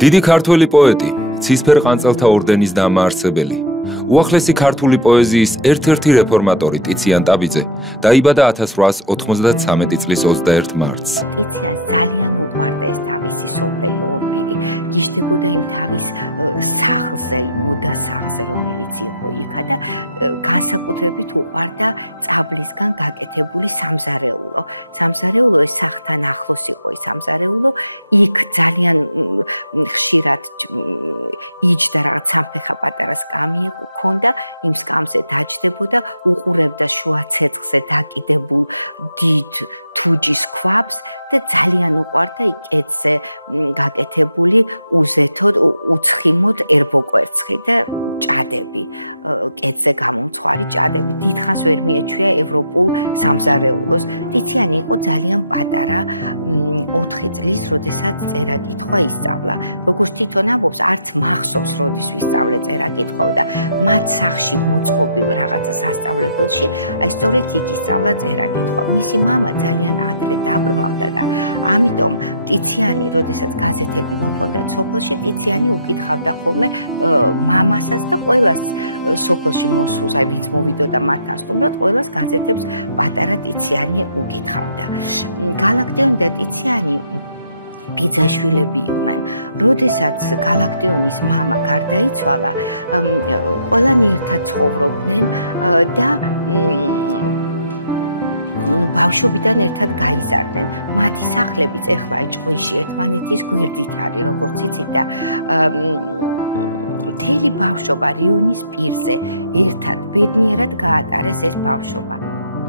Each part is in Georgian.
დიდი ქართველი პოეტი, ცისფერყანწელთა ორდენის დამაარსებელი, უახლესი ქართული პოეზიის ერთ-ერთი რეფორმატორი ტიციან ტაბიძე დაიბადა 1893 წლის 21 მარტს.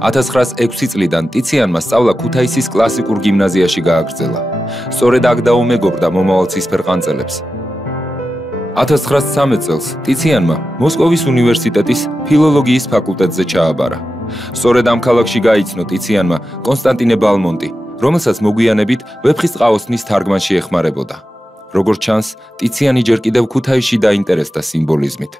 (1906 წლიდან ტიციანმა სწავლა ქუთაისის კლასიკურ გიმნაზიაში გააგრძელა. სწორედ აქ დაუმეგობრდა მომავალ ცისფერყანწელებს. 1913 წელს ტიციანმა მოსკოვის უნივერსიტეტის ფილოლოგიის ფაკულტეტზე ჩააბარა. სწორედ ამ ქალაქში გაიცნო ტიციანმა კონსტანტინე ბალმონტი, რომელსაც მოგვიანებით ვეფხისტყაოსნის თარგმანში ეხმარებოდა. როგორც ჩანს, ტიციანი ჯერ კიდევ ქუთაისში დაინტერესდა სიმბოლიზმით.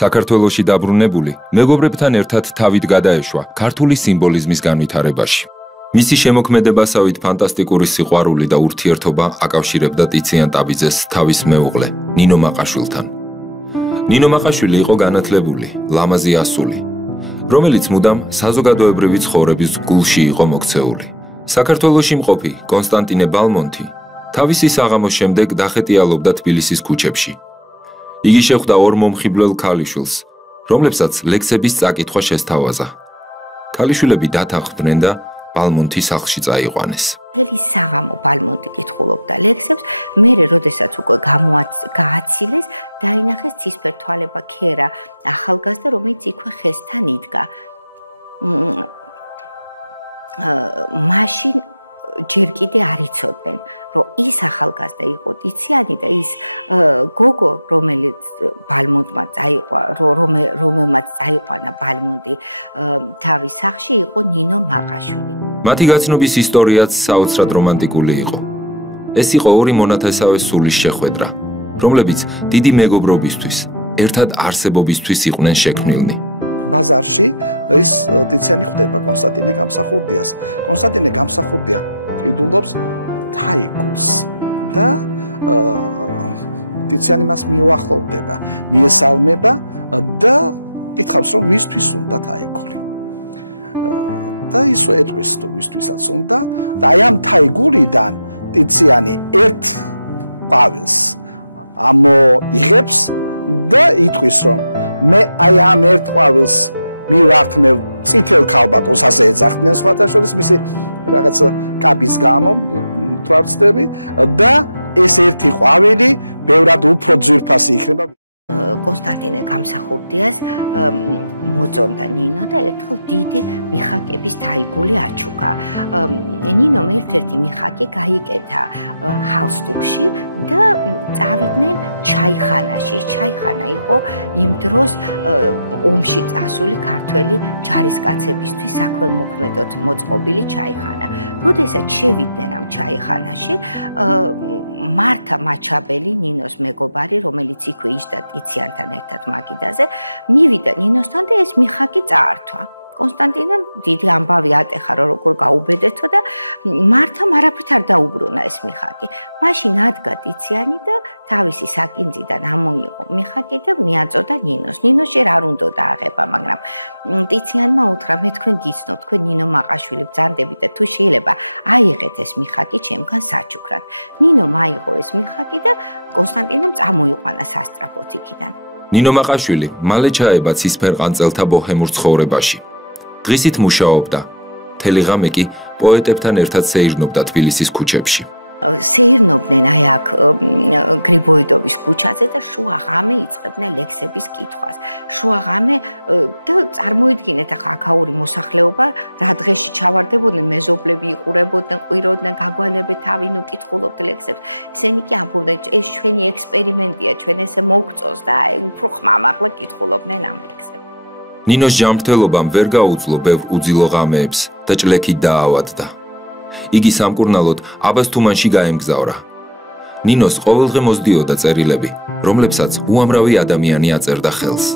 საქართველოში დაბრუნებული, მეგობრებთან ერთად თავით გადაეშვა ქართული სიმბოლიზმის განვითარებაში. მისი შემოქმედებასავით ფანტასტიკური სიყვარული და ურთიერთობა აკავშირებდა ტიციან ტაბიძეს თავის მეუღლე, ნინო მაყაშვილთან. ნინო მაყაშვილი იყო განათლებული, ლამაზი ასული, რომელიც მუდამ საზოგადოებრივი ცხოვრების გულში იყო მოქცეული. საქართველოში მყოფი კონსტანტინე ბალმონტი თავისი საღამოს შემდეგ დახეტიალობდა თბილისის ქუჩებში. იგი შეხვდა ორ მომხიბვლელ ქალიშვილს, რომლებსაც ლექსების წაკითხვა შესთავაზა. ქალიშვილები დათანხმდნენ და ბალმონტი სახლში წაიყვანეს. მათი გაცნობის ისტორიაც საოცრად რომანტიკული იყო. ეს იყო ორი მონათესავე სულის შეხვედრა, რომლებიც დიდი მეგობრობისთვის, ერთად არსებობისთვის იყვნენ შექმნილნი. ნინო მაყაშვილი მალე ჩაება ცისფერყანწელთა ბოჰემურ ცხოვრებაში. დღისით მუშაობდა, მთელი ღამე კი პოეტებთან ერთად სეირნობდა თბილისის ქუჩებში. ნინოს ჯანმრთელობამ ვერ გაუძლო ბევრ უძილო ღამეებს და ჭლექით დაავადდა. იგი სამკურნალოდ აბას თუმანში გაემგზავრა. ნინოს ყოველდღე მოსდიოდა წერილები, რომლებსაც უამრავი ადამიანი აწერდა ხელს.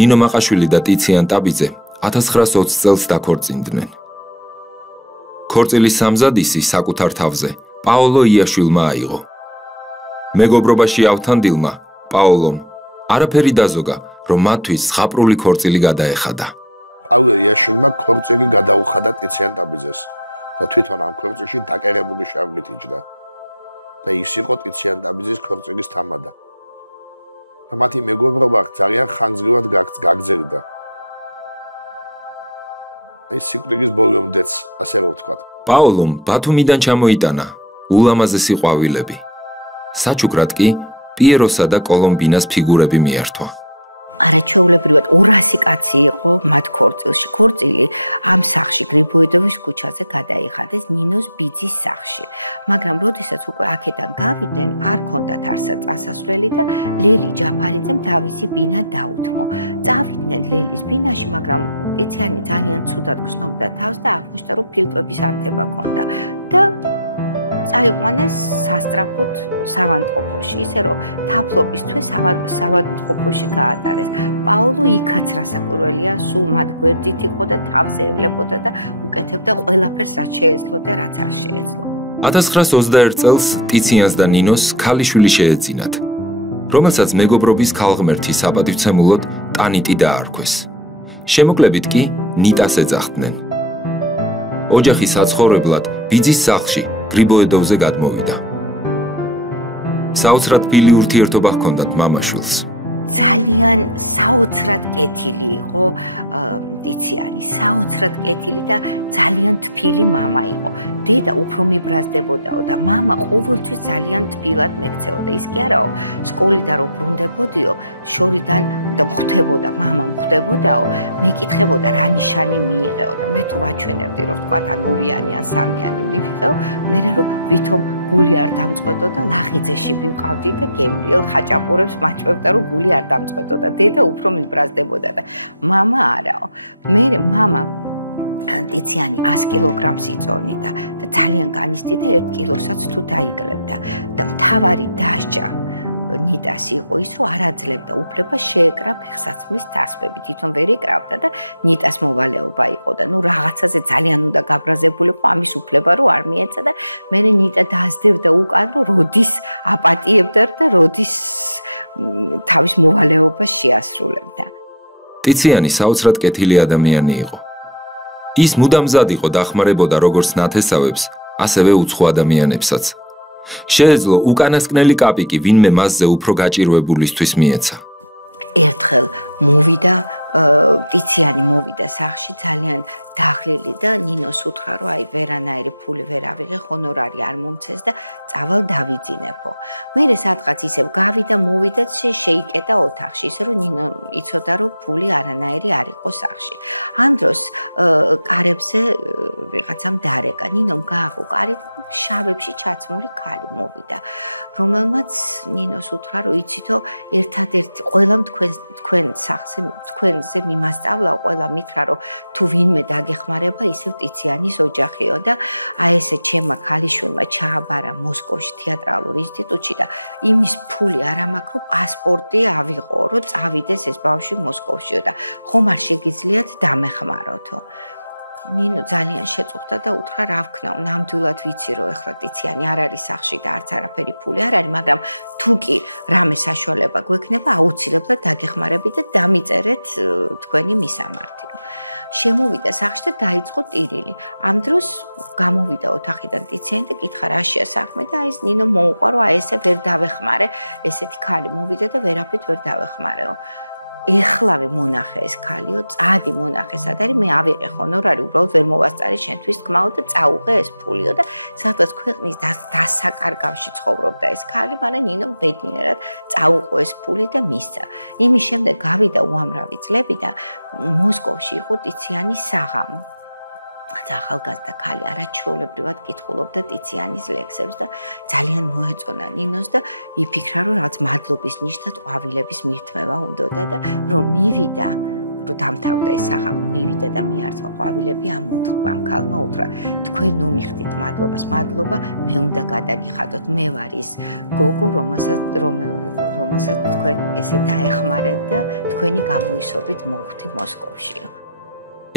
ნინო მაყაშვილი და ტიციან ტაბიძე 1920 წელს დაქორწინდნენ. ქორწილის სამზადისი საკუთარ თავზე პაოლო იაშვილმა აიღო. მეგობრობაში ავთანდილმა, პაოლომ, არაფერი დაზოგა, რომ მათთვის ზღაპრული ქორწილი გადაეხადა. პაოლომ ბათუმიდან ჩამოიტანა ულამაზესი ყვავილები. საჩუქრად კი პიეროსა და კოლომბინას ფიგურები მიართვა. $1921 წელს ტიციანს და ნინოს ქალიშვილი შეეძინათ, რომელსაც მეგობრობის ქალღმერთი საპატივცემულოდ ტანიტი დაარქვეს. შემოკლებით კი ნიტას ეძახდნენ. ოჯახი საცხოვრებლად ბიძის სახლში გრიბოედოვზე გადმოვიდა. საოცრად თბილი ურთიერთობა ჰქონდათ მამაშვილს. ტიციანი საოცრად კეთილი ადამიანი იყო. ის მუდამ მზად იყო დახმარებოდა როგორც ნათესავებს, ასევე უცხო ადამიანებსაც. შეეძლო უკანასკნელი კაპიკი ვინმე მასზე უფრო გაჭირვებულისთვის მიეცა.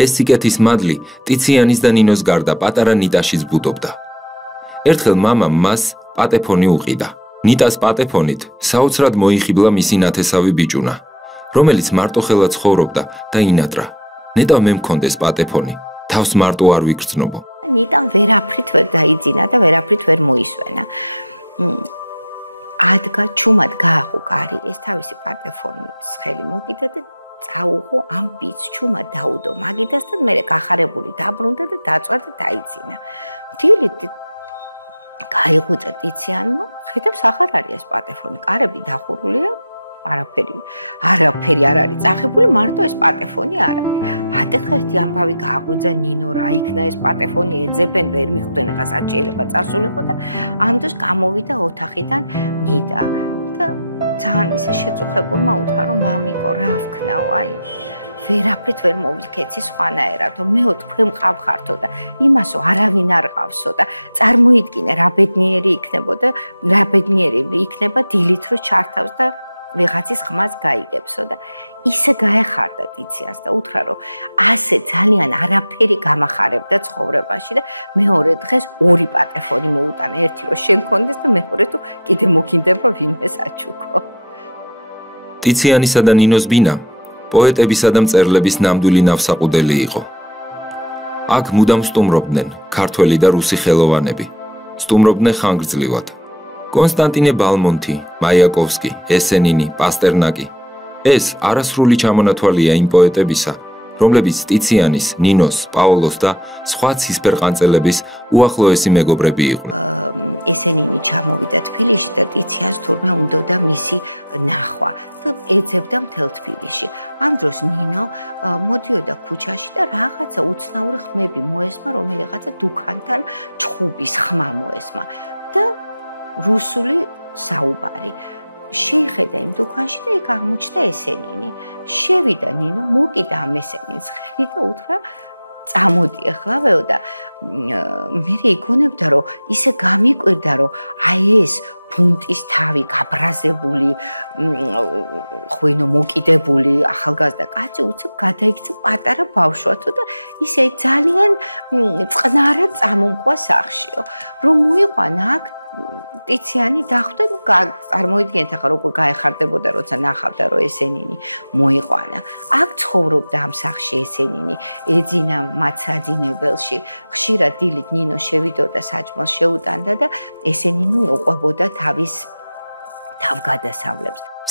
ეს სიკეთის მადლი ტიციანის და ნინოს გარდა პატარა ნიტაშიც ბუდობდა. ერთხელ მამამ მას პატეფონი უყიდა. ნიტას პატეფონით საოცრად მოიხიბლა მისი ნათესავი ბიჭუნა, რომელიც მარტოხელად ცხოვრობდა და ინატრა. ნეტავ მე მქონდეს პატეფონი, თავს მარტო არ ვიგრძნობო. ტიციანისა და ნინოს ბინა პოეტებისა და მწერლების ნამდვილი ნავსაყუდელი იყო. აქ მუდამ სტუმრობდნენ ქართველი და რუსი ხელოვანები. სტუმრობდნენ ხანგრძლივად. კონსტანტინე ბალმონთი, მაიაკოვსკი, ესენინი, პასტერნაკი. ეს არასრული ჩამონათვალია იმ პოეტებისა, რომლებიც ტიციანის, ნინოს, პაოლოს და სხვა ცისფერყანწელების უახლოესი მეგობრები იყვნენ.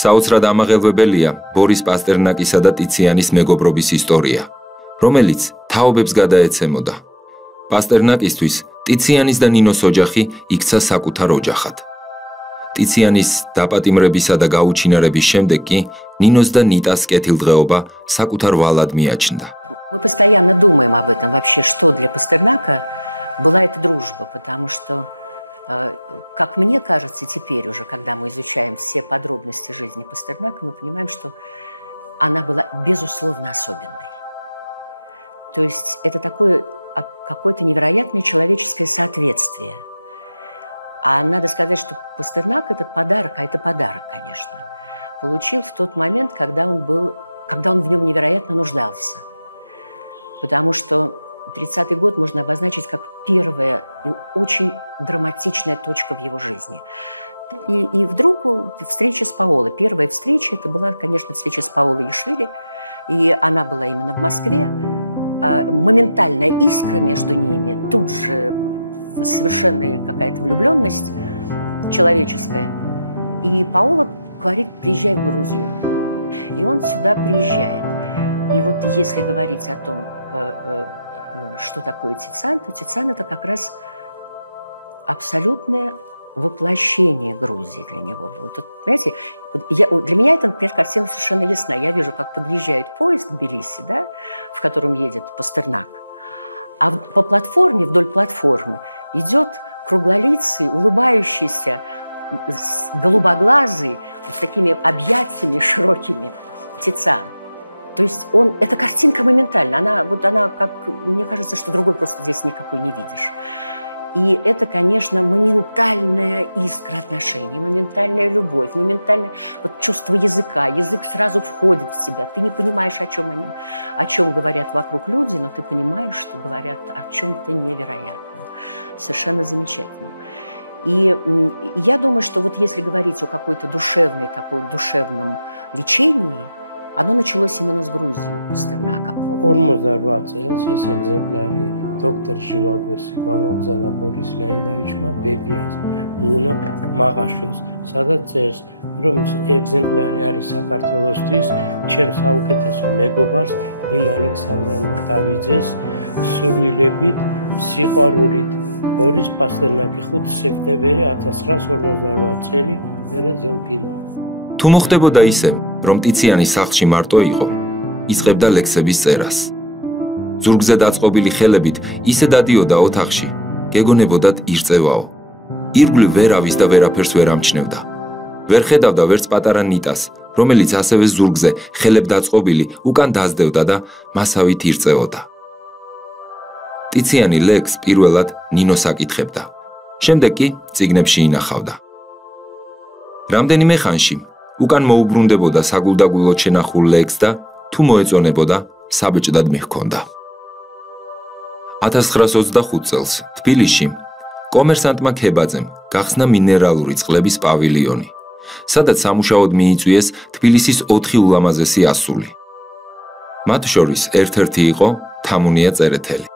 საოცრად ამაღელვებელია ბორის პასტერნაკისა და ტიციანის მეგობრობის ისტორია, რომელიც თაობებს გადაეცემოდა. პასტერნაკისთვის ტიციანის და ნინოს ოჯახი იქცა საკუთარ ოჯახად. ტიციანის დაპატიმრებისა და გაუჩინარების შემდეგ კი ნინოს და ნიტას კეთილდღეობა საკუთარ ვალად მიაჩნდა. თუ მოხდებოდა ისე, რომ ტიციანი სახლში მარტო იყო, იწყებდა ლექსების წერას. ზურგზე დაწყობილი ხელებით ისე დადიოდა ოთახში, გეგონებოდათ ირწევაო. ირგვლივ ვერავის და ვერაფერს ვერ ამჩნევდა. ვერ ხედავდა ვერც პატარა ნიტას, რომელიც ასევე ზურგზე ხელებ დაწყობილი უკან დაზდევდა და მასავით ირწეოდა. ტიციანი ლექსს პირველად ნინოს აკითხებდა. შემდეგ კი წიგნებში ინახავდა. რამდენიმე ხანში უკან მოუბრუნდებოდა საგულდაგულოდ შენახულ ლექსს და თუ მოეწონებოდა, საბეჭდად მიჰქონდა. 1925 წელს თბილისში კომერსანტმა ქებაძემ გახსნა მინერალური წყლების პავილიონი, სადაც სამუშაოდ მიიწვიეს თბილისის 4 ულამაზესი ასული. მათ შორის ერთ-ერთი იყო თამუნია წერეთელი.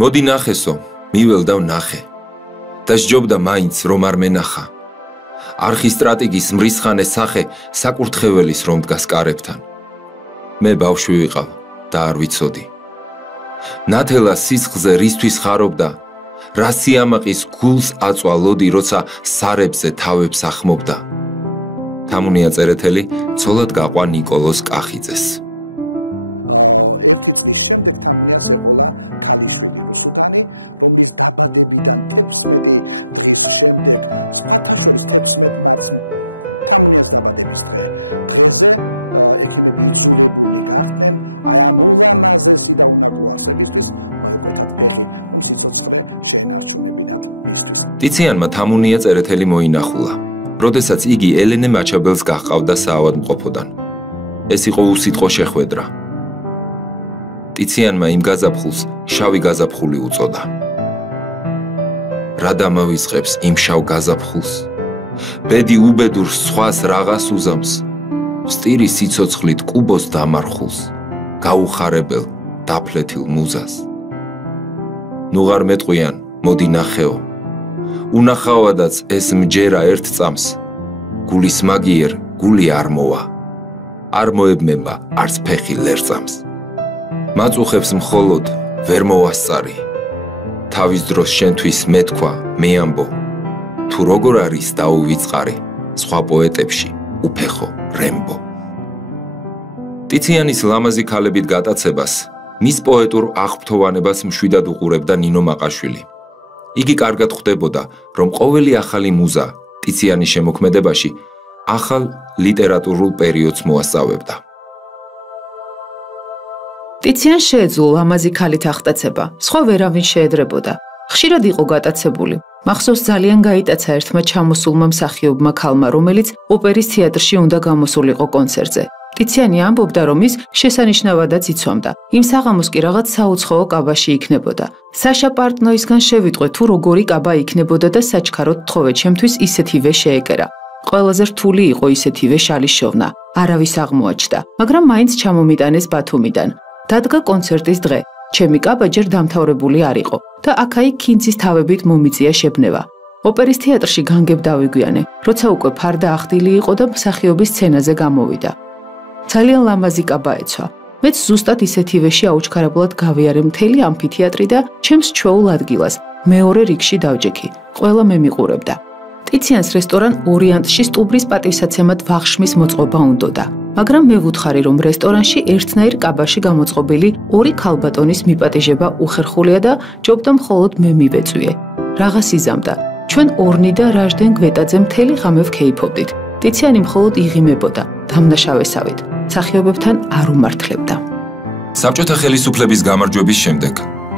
მოდი ნახესო, მიվել და ვნახე. და სჯობდა მაინც რომ არ მენახა. არქისტრატიგის მრისხანე სახე საკურთხეველის რომ დგას კარებთან. მე ბავშვი ვიყავ და არ ვიცოდი. ნათელა სისხლზე რისთვის ხარობდა, რა სიამაყის გულს აწვალოდი, როცა სარებზე თავებს ახმობდა. თამუნია წერეთელი ცოლად გაყვა ნიკოლოზ კახიძეს. ტიციანმა თამუნია წერეთელი მოინახულა, როდესაც იგი ელენე მაჩაბელს გაჰყავდა საავადმყოფოდან. ეს იყო უსიტყვო შეხვედრა. ტიციანმა იმ გაზაფხულს შავი გაზაფხული უწოდა. რა დამავიწყებს იმ შავ გაზაფხულს? ბედი უბედურს სხვას რაღაც უზამს, სტირი სიცოცხლით კუბოს დამარხულს, გაუხარებელ დაფლეთილ მუზას. ნუ ღარ მეტყვიან, მოდი ნახეო. უნახავადაც ეს მჯერა ერთ წამს, გულის მაგიერ გული არ მოვა, არ მოებმება არც ფეხი ლერწამს. მაწუხებს მხოლოდ ვერ მოვასწარი, თავის დროს შენთვის მეთქვა მე ამბო, თუ როგორ არის დაუვიწყარი სხვა პოეტებში უფეხო რემბო. ტიციანის ლამაზი ქალებით გატაცებას, მის პოეტურ აღფრთოვანებას მშვიდად უყურებდა ნინო მაყაშვილი. იგი კარგად ხვდებოდა, რომ ყოველი ახალი მუზა ტიციანის შემოქმედებაში ახალ ლიტერატურულ პერიოდს მოასწავებდა. ტიციანს შეეძლო ლამაზი ქალით აღტაცება, სხვა ვერავინ შეედრებოდა. ხშირად იყო გატაცებული. მახსოვს ძალიან გაიტაცა ერთმა ჩამოსულმა მსახიობმა ქალმა, რომელიც ოპერის თეატრში უნდა გამოსულიყო კონცერტზე. ტიციანი ამბობდა, რომ ის შესანიშნავადაც იცვამდა. იმ საღამოს კი რაღაც საუცხოო კაბაში იქნებოდა. საშა პარტნოისგან შევიტყვე, თუ როგორი კაბა იქნებოდა და საჩქაროდ თხოვე, ჩემთვის ისეთივე შეეკერა. ყველაზე რთული იყო ისეთივე შალის შოვნა. არავის აღმოაჩნდა, მაგრამ მაინც ჩამომიტანეს ბათუმიდან. დადგა კონცერტის დღე. ჩემი კაბა ჯერ დამთავრებული არ იყო და აქა-იქ ქინცის თავებით მომიწია შებნება. ოპერის თეატრში განგებ დავიგვიანე, როცა უკვე ფარდა ახდილი იყო და მსახიობის სცენაზე გამოვიდა. ძალიან ლამაზი კაბა ეცვა. მეც ზუსტად ისეთივეში აუჩქარებლად გავიარე მთელი ამფითეატრი და ჩემს ჩვეულ ადგილას მეორე რიგში დავჯექი. ყველა მე მიყურებდა. ტიციანს რესტორან ორიანტში სტუბრის პატივსაცემად ვახშმის მოწყობა უნდოდა. მაგრამ მე ვუთხარი, რომ რესტორანში ერთნაირ კაბაში გამოწყობილი ორი ქალბატონის მიპატიჟება უხერხულია და ჯობდა მხოლოდ მე მივეწვიე. Რაღაც იზამდა. ჩვენ ორნი და რაჟდენ გვეტაძე მთელი ღამე ვქეიფობდით. ტიციანი მხოლოდ იღიმებოდა, დამნაშავესავით. მსახიობებთან არ უმართლებდა. საბჭოთა ხელისუფლების გამარჯვების შემდეგ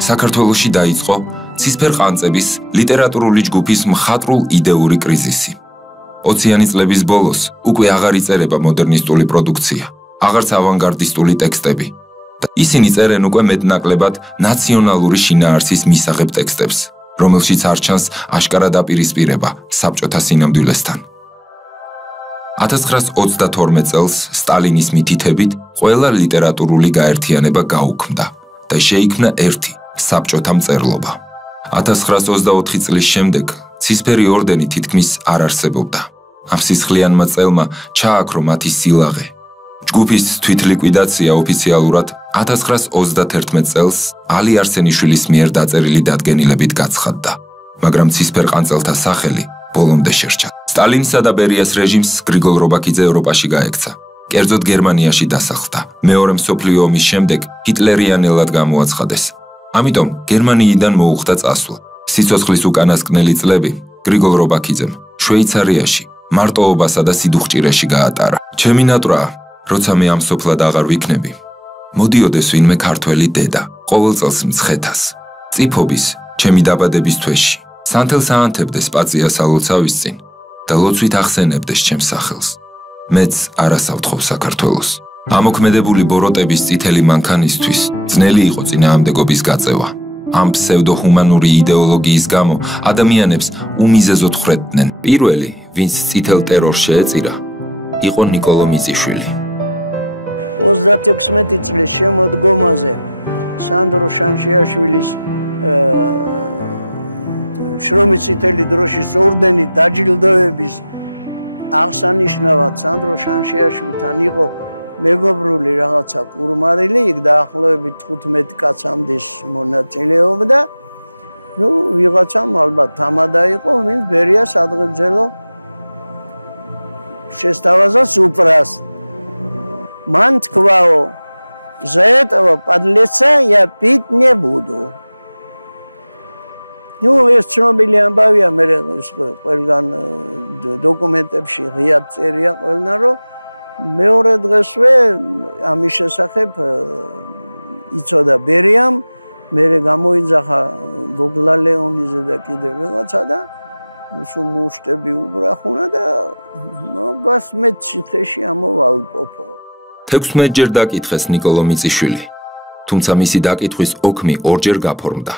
საქართველოში დაიწყო ცისფერყანწების ლიტერატურული ჯგუფის მხატვრულ-იდეური კრიზისი. 20-იანი წლების ბოლოს უკვე აღარ იწერება მოდერნისტული პროდუქცია, აღარც ავანგარდისტული ტექსტები. ისინი წერენ უკვე მეტნაკლებად ნაციონალური შინაარსის მისაღებ ტექსტებს, რომელშიც არ ჩანს აშკარა დაპირისპირება საბჭოთა სინამდვილესთან. 1922 წელს სტალინის მითითებით ყველა ლიტერატურული გაერთიანება გაუქმდა და შეიქმნა ერთი საბჭოთა მწერლობა. 1924 წლის შემდეგ ცისფერი ორდენი თითქმის არ არსებობდა. ამ სისხლიანმა წელმა ჩააქრო მათი სილაღე. ჯგუფის თვითლიკვიდაცია ოფიციალურად 1931 წელს ალი არსენიშვილის მიერ დაწერილი დადგენილებით გაცხადდა, მაგრამ ცისფერყანწელთა სახელი ბოლომდე შერჩა. სტალინსა და ბერიას რეჟიმს გრიგოლ რობაქიძე ევროპაში გაექცა. კერძოდ გერმანიაში დასახლდა. მეორე მსოფლიო ომის შემდეგ ჰიტლერიანელად გამოაცხადეს. ამიტომ გერმანიიდან მოუხდა წასვლა. სიცოცხლის უკანასკნელი წლები გრიგოლ რობაქიძემ შვეიცარიაში მარტოობასა და სიდუხჭირეში გაატარა. ჩემი ნატრაა, როცა მე ამ სოფლად აღარ ვიქნები, მოდიოდეს ვინმე ქართველი დედა, ყოველ წელს მცხეთას, წიფობის, ჩემი დაბადების თვეში, სანთელს აანთებდეს პაციას ალოცავის წინ და ლოცვით ახსენებდეს ჩემს სახელს. მეც არასავთხოვ საქართველოს. ამოქმედებული ბოროტების წითელი მანქანისთვის ძნელი იყო წინააღმდეგობის გაწევა. ამ ფსევდოჰუმანური იდეოლოგიის გამო ადამიანებს უმიზეზოდ ხრეთდნენ. პირველი, ვინც წითელ ტერორს შეეწირა, იყო ნიკოლო მიწიშვილი. თექვსმეტჯერ დაკითხეს ნიკოლო მიწიშვილი, თუმცა მისი დაკითხვის ოქმი ორჯერ გაფორმდა.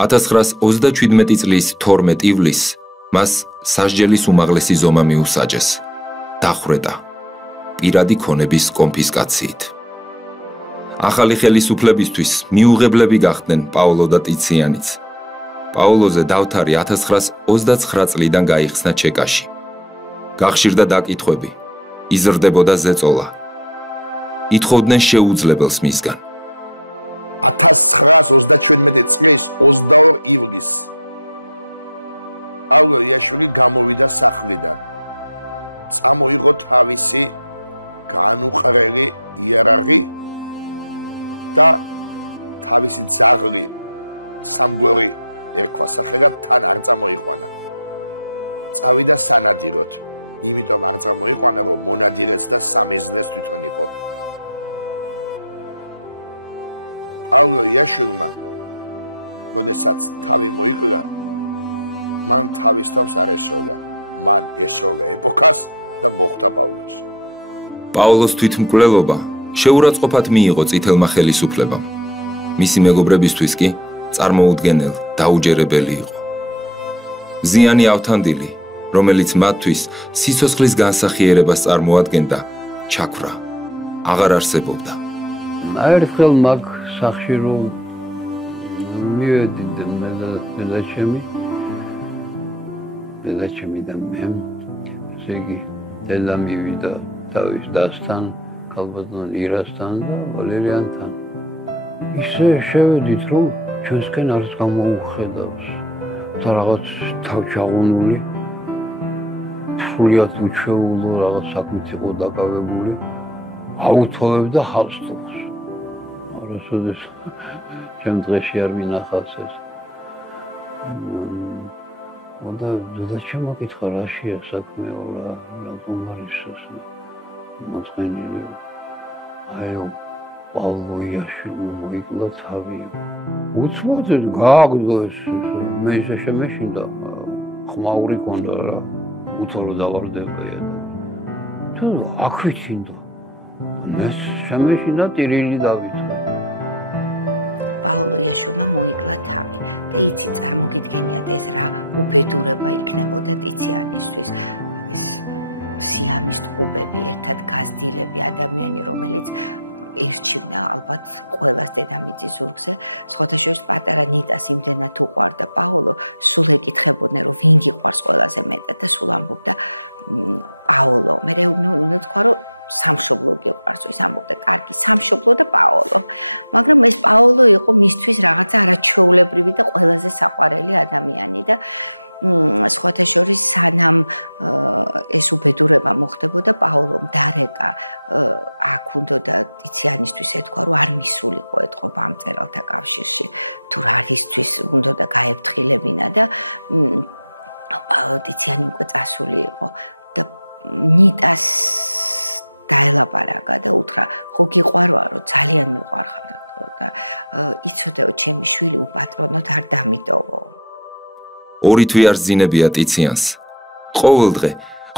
1937 წლის 12 ივლისს მას სასჯელის უმაღლესი ზომა მიუსაჯეს, დახვრეტა პირადი ქონების კონფისკაციით. ახალი ხელისუფლებისთვის მიუღებლები გახდნენ პაოლო და ტიციანიც. პაოლოზე დავთარი 1929 წლიდან გაიხსნა ჩეკაში. გახშირდა დაკითხვები, იზრდებოდა ზეწოლა. ითხოვდნენ შეუძლებელს მისგან. პაოლოს თვითმკვლელობა შეურაცხყოფად მიიღო წითელმა ხელისუფლებამ. მისი მეგობრებისთვის კი წარმოუდგენელ დაუჯერებელი იყო. მზიანი ავთანდილი, რომელიც მათთვის სიცოცხლის განსახიერებას წარმოადგენდა, ჩაქვრა, აღარ არსებობდა. ერთხელ მაგ სახში რომ მივედი დედაჩემი და მე, ესე იგი დედა მივიდა თავის დასთან, ქალბატონ ირასთან და ვალერიანთან. ისე შევედით, რომ ჩვენსკენ არც გამოუხედავს და რაღაც თავჩაღუნული. სრულიად უჩვეულო რაღაც საქმით იყო დაკავებული, აუთოვებდა ხალხს. არასოდეს ჩემ დღეში არ მინახავს ეს. და შემოკითხა რაშია საქმეო რა რატომ არის მოწყენილი. აიო პავლოიაშვილმა მოიკლა თავი. უცბად გააგდო ეს მე ისე შემეშინდა ხმაური ქონდა რა უთორო დავარდება თუ აქვიცინდა მე შემეშინდა ტირილი დავიწყე. ორი თვე არ ზინებია ტიციანს. ყოველ დღე,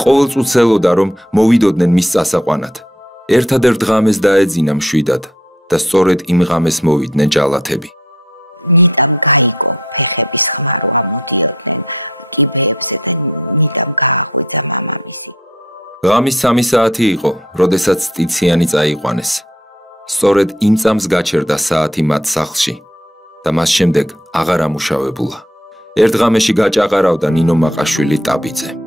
ყოველ წუთს ელოდა რომ მოვიდოდნენ მის წასაყვანად. ერთადერთ ღამეს დაეძინა მშვიდად და სწორედ იმ ღამეს მოვიდნენ ჯალათები. ღამის 3 საათი იყო, როდესაც ტიციანი წაიყვანეს. სწორედ იმ წამს გაჩერდა საათი მათ სახლში და მას შემდეგ აღარ ამუშავებულა. ერთ ღამეში გაჭაყარავდა ნინო მაყაშვილი ტაბიძე.